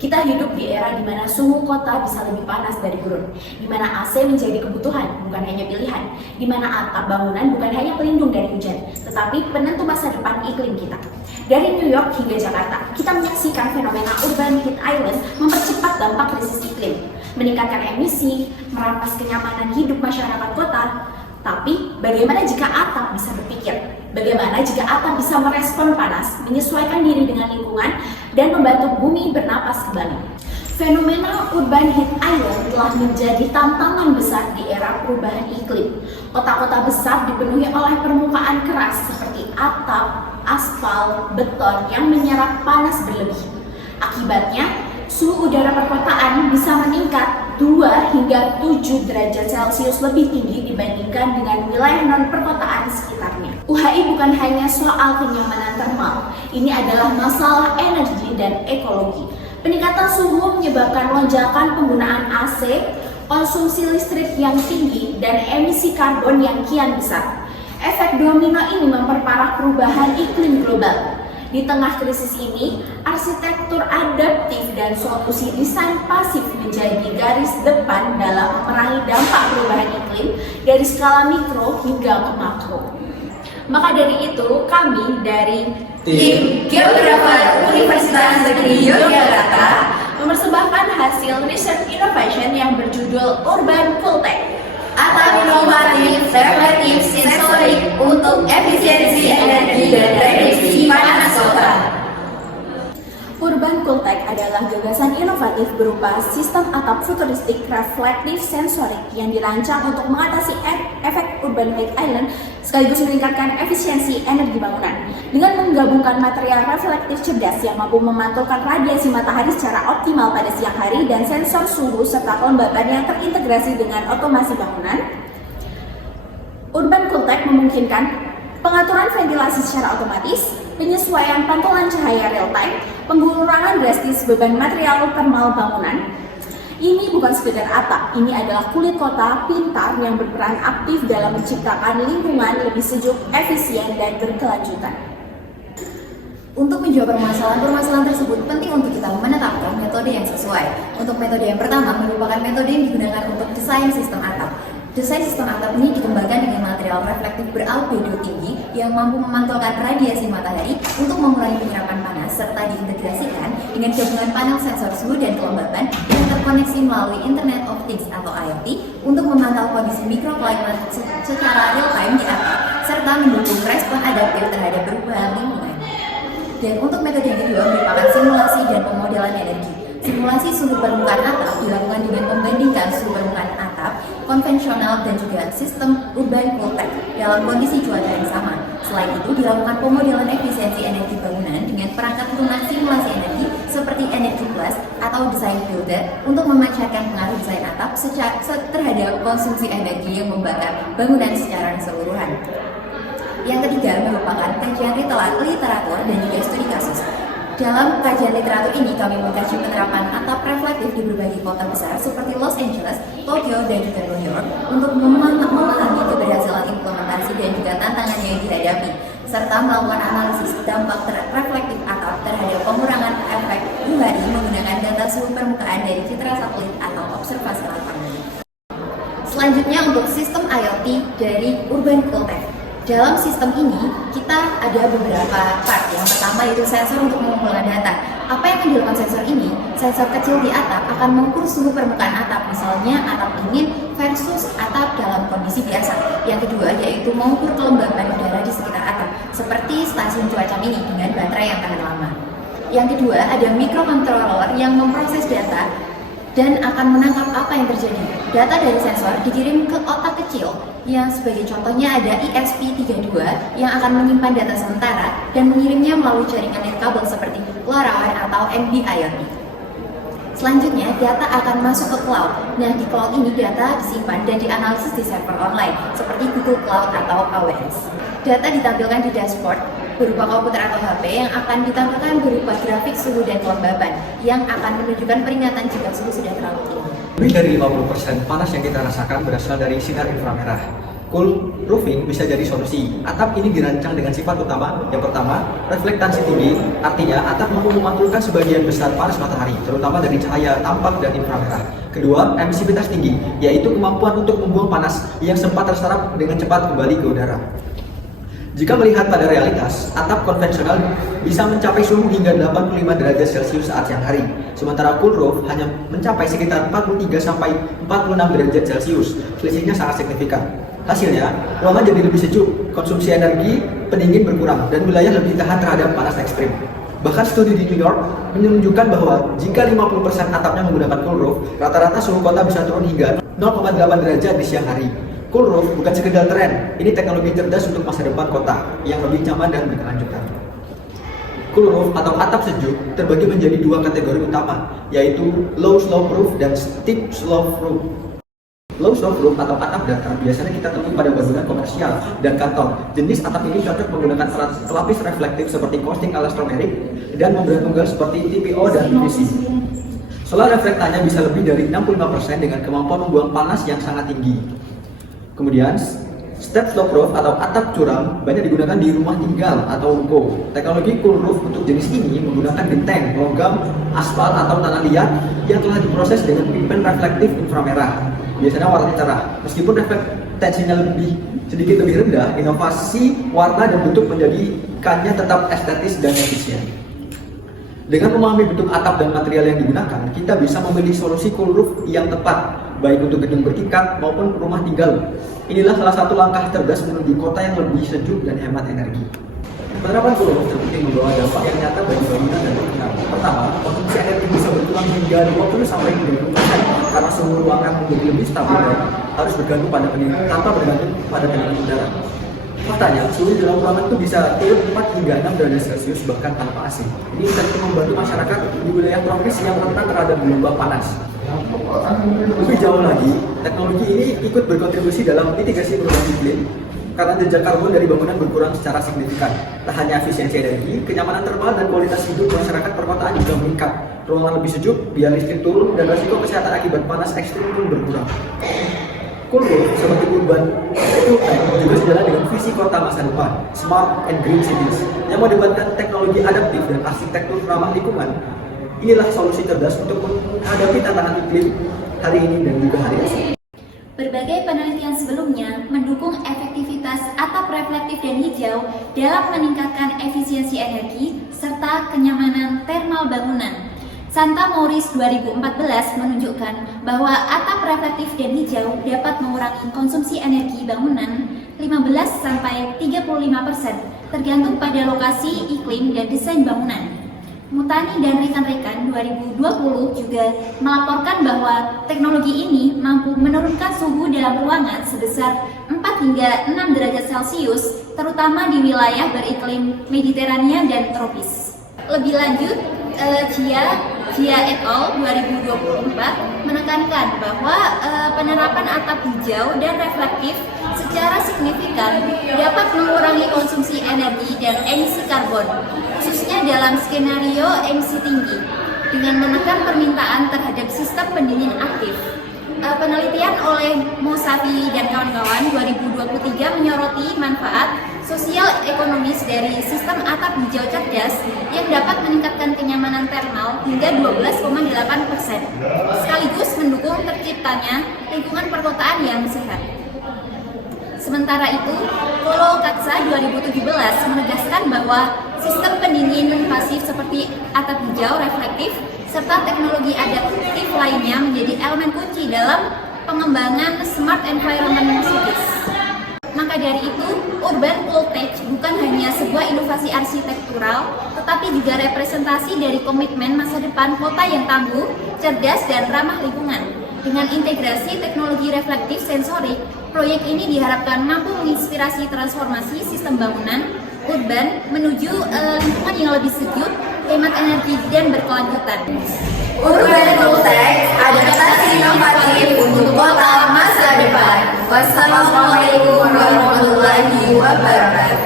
Kita hidup di era di mana suhu kota bisa lebih panas dari gurun, di mana AC menjadi kebutuhan, bukan hanya pilihan, di mana atap bangunan bukan hanya pelindung dari hujan, tetapi penentu masa depan iklim kita. Dari New York hingga Jakarta, kita menyaksikan fenomena urban heat island mempercepat dampak krisis iklim, meningkatkan emisi, merampas kenyamanan hidup masyarakat kota. Tapi, bagaimana jika atap bisa berpikir? Bagaimana jika atap bisa merespon panas, menyesuaikan diri dengan lingkungan, dan membantu bumi bernapas kembali? Fenomena urban heat island telah menjadi tantangan besar di era perubahan iklim. Kota-kota besar dipenuhi oleh permukaan keras seperti atap, aspal, beton yang menyerap panas berlebih. Akibatnya, suhu udara perkotaan bisa meningkat 2 hingga 7 derajat Celcius lebih tinggi dibandingkan dengan wilayah non-perkotaan sekitarnya. UHI bukan hanya soal kenyamanan termal, ini adalah masalah energi dan ekologi. Peningkatan suhu menyebabkan lonjakan penggunaan AC, konsumsi listrik yang tinggi, dan emisi karbon yang kian besar. Efek domino ini memperparah perubahan iklim global. Di tengah krisis ini, arsitektur adaptif dan solusi desain pasif menjadi garis depan dalam memerangi dampak perubahan iklim dari skala mikro hingga ke makro. Maka dari itu, kami dari Tim Geografer Universitas Negeri Yogyakarta mempersembahkan hasil research innovation yang berjudul Urban Cooltech. atap inovatif reflektif sensorik untuk efisiensi energi dan reduksi panas kota. Urban Cooltech adalah gagasan inovatif berupa sistem atap futuristik reflektif sensorik yang dirancang untuk mengatasi efek urban heat island sekaligus meningkatkan efisiensi energi bangunan. Dengan menggabungkan material reflektif cerdas yang mampu memantulkan radiasi matahari secara optimal pada siang hari dan sensor suhu serta kelembaban yang terintegrasi dengan otomasi bangunan, Urban Cooltech memungkinkan pengaturan ventilasi secara otomatis, penyesuaian pantulan cahaya real-time, pengurangan drastis beban material termal bangunan. Ini bukan sekedar atap, ini adalah kulit kota pintar yang berperan aktif dalam menciptakan lingkungan lebih sejuk, efisien, dan berkelanjutan. Untuk menjawab permasalahan tersebut, penting untuk kita menetapkan metode yang sesuai. Untuk metode yang pertama merupakan metode yang digunakan untuk desain sistem atap. Desain sistem atap ini dikembangkan dengan material reflektif beralbedo tinggi yang mampu memantulkan radiasi matahari untuk mengurangi penyerapan panas serta diintegrasikan dengan gabungan panel sensor suhu dan kelembaban yang terkoneksi melalui Internet of Things atau IoT untuk memantau kondisi mikroklimat secara real time di atap serta mendukung respon adaptif terhadap perubahan lingkungan. Dan untuk metode yang kedua merupakan simulasi dan pemodelan energi. Simulasi suhu permukaan atap dilakukan dengan membandingkan suhu permukaan atap konvensional dan juga sistem urban cooltech dalam kondisi cuaca yang sama. Selain itu, dilakukan pemodelan efisiensi energi bangunan dengan perangkat lunak simulasi energi seperti Energy Plus atau Design Builder untuk memancarkan pengaruh desain atap terhadap konsumsi energi yang membakar bangunan secara keseluruhan. Yang ketiga merupakan kajian literatur dan juga studi kasus. Dalam kajian literatur ini, kami mengkaji penerapan atap reflektif di berbagai kota besar seperti Los Angeles, Tokyo, dan juga New York untuk memahami keberhasilan implementasi dan juga tantangan yang dihadapi, serta melakukan analisis dampak reflektif atap terhadap pengurangan efek UHI menggunakan data suhu permukaan dari citra satelit atau observasi lapangan. Selanjutnya untuk sistem IoT dari Urban Cooltech. Dalam sistem ini, kita ada beberapa part. Yang pertama yaitu sensor untuk mengumpulkan data. Apa yang akan dilakukan sensor ini? Sensor kecil di atap akan mengukur suhu permukaan atap, misalnya atap dingin versus atap dalam kondisi biasa. Yang kedua yaitu mengukur kelembaban udara di sekitar atap, seperti stasiun cuaca mini dengan baterai yang tahan lama. Yang kedua ada microcontroller yang memproses data dan akan menangkap apa yang terjadi. Data dari sensor dikirim ke otak kecil yang sebagai contohnya ada ESP32 yang akan menyimpan data sementara dan mengirimnya melalui jaringan nirkabel seperti LoRaWAN atau NB-IoT. Selanjutnya, data akan masuk ke cloud. Nah, di cloud ini data disimpan dan dianalisis di server online seperti Google Cloud atau AWS. Data ditampilkan di dashboard berupa komputer atau HP yang akan ditampilkan berupa grafik suhu dan kelembaban yang akan menunjukkan peringatan jika suhu sudah terlalu tinggi. Lebih dari 50% panas yang kita rasakan berasal dari sinar inframerah. Cool roofing bisa jadi solusi. Atap ini dirancang dengan sifat utama. Yang pertama, reflektansi tinggi, artinya atap mampu memantulkan sebagian besar panas matahari, terutama dari cahaya tampak dan inframerah. Kedua, emisivitas tinggi, yaitu kemampuan untuk membuang panas yang sempat terserap dengan cepat kembali ke udara. Jika melihat pada realitas, atap konvensional bisa mencapai suhu hingga 85 derajat Celcius saat siang hari, sementara cool roof hanya mencapai sekitar 43 sampai 46 derajat Celcius. Selisihnya sangat signifikan. Hasilnya, ruangan jadi lebih sejuk, konsumsi energi pendingin berkurang, dan wilayah lebih tahan terhadap panas ekstrim. Bahkan studi di New York menunjukkan bahwa jika 50% atapnya menggunakan cool roof, rata-rata suhu kota bisa turun hingga 0,8 derajat di siang hari. Cool roof bukan sekedar tren, ini teknologi cerdas untuk masa depan kota yang lebih nyaman dan berkelanjutan. Cool roof atau atap sejuk terbagi menjadi dua kategori utama, yaitu low slope roof dan steep slope roof. Low slope roof atau atap datar biasanya kita temui pada bangunan komersial dan kantor. Jenis atap ini cocok menggunakan alat pelapis reflektif seperti coating elastomeric dan membran tunggal seperti TPO dan PVC. Solar reflektanya bisa lebih dari 65% dengan kemampuan membuang panas yang sangat tinggi. Kemudian, step slope roof atau atap curam banyak digunakan di rumah tinggal atau ruko. Teknologi cool roof untuk jenis ini menggunakan genteng, logam, aspal atau tanah liat yang telah diproses dengan pigmen reflektif inframerah. Biasanya warnanya cerah. Meskipun refleksinya sedikit lebih rendah, inovasi warna dan bentuk menjadikannya tetap estetis dan efisien. Dengan memahami bentuk atap dan material yang digunakan, kita bisa memilih solusi cool roof yang tepat, baik untuk gedung bertingkat maupun rumah tinggal. Inilah salah satu langkah cerdas menuju kota yang lebih sejuk dan hemat energi. Penerapan cool roof terbukti membawa dampak yang nyata bagi bangunan dan lingkungan. Pertama, konsumsi energi bisa berkurang hingga 20 sampai 30% karena suhu ruangan menjadi lebih stabil dan harus bergantung pada pendingin tanpa bergantung pada pendingin udara. Faktanya, suhu dalam ruangan itu bisa turun 4 hingga 6 derajat Celcius bahkan tanpa AC. Ini bisa membantu masyarakat di wilayah tropis yang rentan terhadap gelombang panas. Lebih jauh lagi, teknologi ini ikut berkontribusi dalam mitigasi perubahan iklim karena jejak karbon dari bangunan berkurang secara signifikan. Tak hanya efisiensi energi, kenyamanan termal dan kualitas hidup masyarakat perkotaan juga meningkat. Ruangan lebih sejuk, biaya listrik turun, dan risiko kesehatan akibat panas ekstrim pun berkurang. Cool roof seperti urban juga sejalan dengan visi kota masa depan, smart and green cities, yang melibatkan teknologi adaptif dan arsitektur ramah lingkungan. Inilah solusi cerdas untuk menghadapi tantangan iklim hari ini dan juga hari esok. Berbagai penelitian sebelumnya mendukung efektivitas atap reflektif dan hijau dalam meningkatkan efisiensi energi serta kenyamanan termal bangunan. Santa Maurice 2014 menunjukkan bahwa atap reflektif dan hijau dapat mengurangi konsumsi energi bangunan 15-35% tergantung pada lokasi, iklim, dan desain bangunan. Mutani dan rekan-rekan 2020 juga melaporkan bahwa teknologi ini mampu menurunkan suhu dalam ruangan sebesar 4 hingga 6 derajat Celcius, terutama di wilayah beriklim Mediterania dan tropis. Lebih lanjut, Jia et al. 2024 menekankan bahwa penerapan atap hijau dan reflektif secara signifikan dapat mengurangi konsumsi energi dan emisi karbon, khususnya dalam skenario emisi tinggi, dengan menekan permintaan terhadap sistem pendingin aktif. Penelitian oleh Mosavi dan kawan-kawan 2023 menyoroti manfaat sosial ekonomis dari sistem atap hijau cerdas yang dapat meningkatkan kenyamanan termal hingga 12,8%, sekaligus mendukung terciptanya lingkungan perkotaan yang sehat. Sementara itu, Polo Katsa 2017 menegaskan bahwa sistem pendingin pasif seperti atap hijau reflektif serta teknologi adaptif lainnya menjadi elemen kunci dalam pengembangan smart environment cities. Maka dari itu, Urban Cool Tech bukan hanya sebuah inovasi arsitektural, tetapi juga representasi dari komitmen masa depan kota yang tangguh, cerdas, dan ramah lingkungan. Dengan integrasi teknologi reflektif sensorik, proyek ini diharapkan mampu menginspirasi transformasi sistem bangunan urban menuju lingkungan yang lebih sejuk, hemat energi, dan berkelanjutan. Urban Cool Tech, adaptasi inovatif untuk kota masa depan. Wassalamualaikum warahmatullahi wabarakatuh.